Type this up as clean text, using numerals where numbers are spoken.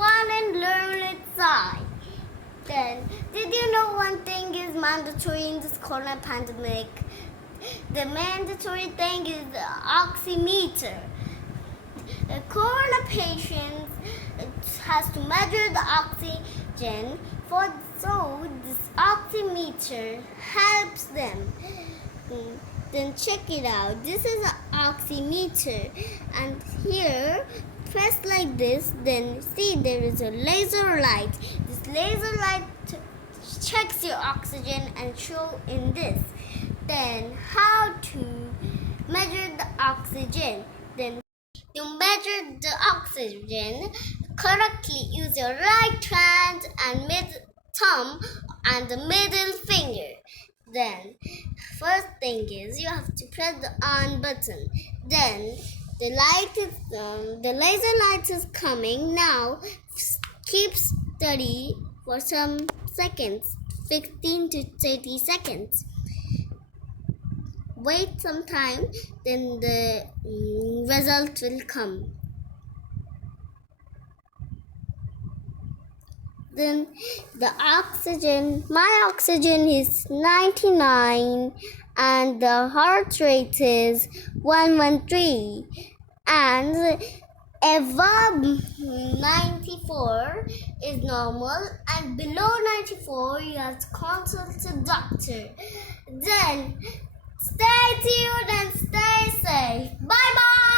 fun and learn with Sai. Then, did you know one thing is mandatory in this corona pandemic? The mandatory thing is the oximeter. The corona patient has to measure the oxygen, so this oximeter helps them. Then check it out. This is an oximeter, and here press like this. Then see there is a laser light. This laser light checks your oxygen and show in this. Then how to measure the oxygen? Then to measure the oxygen correctly, use your right hand and thumb and the middle finger. Then first thing is you have to press the on button. Then the laser light is coming. Now keep steady for some seconds, 15 to 30 seconds. Wait some time, then the result will come. Then the oxygen, my oxygen is 99 and the heart rate is 113, and above 94 is normal, and below 94 you have to consult a doctor. Then stay tuned and stay safe. Bye bye.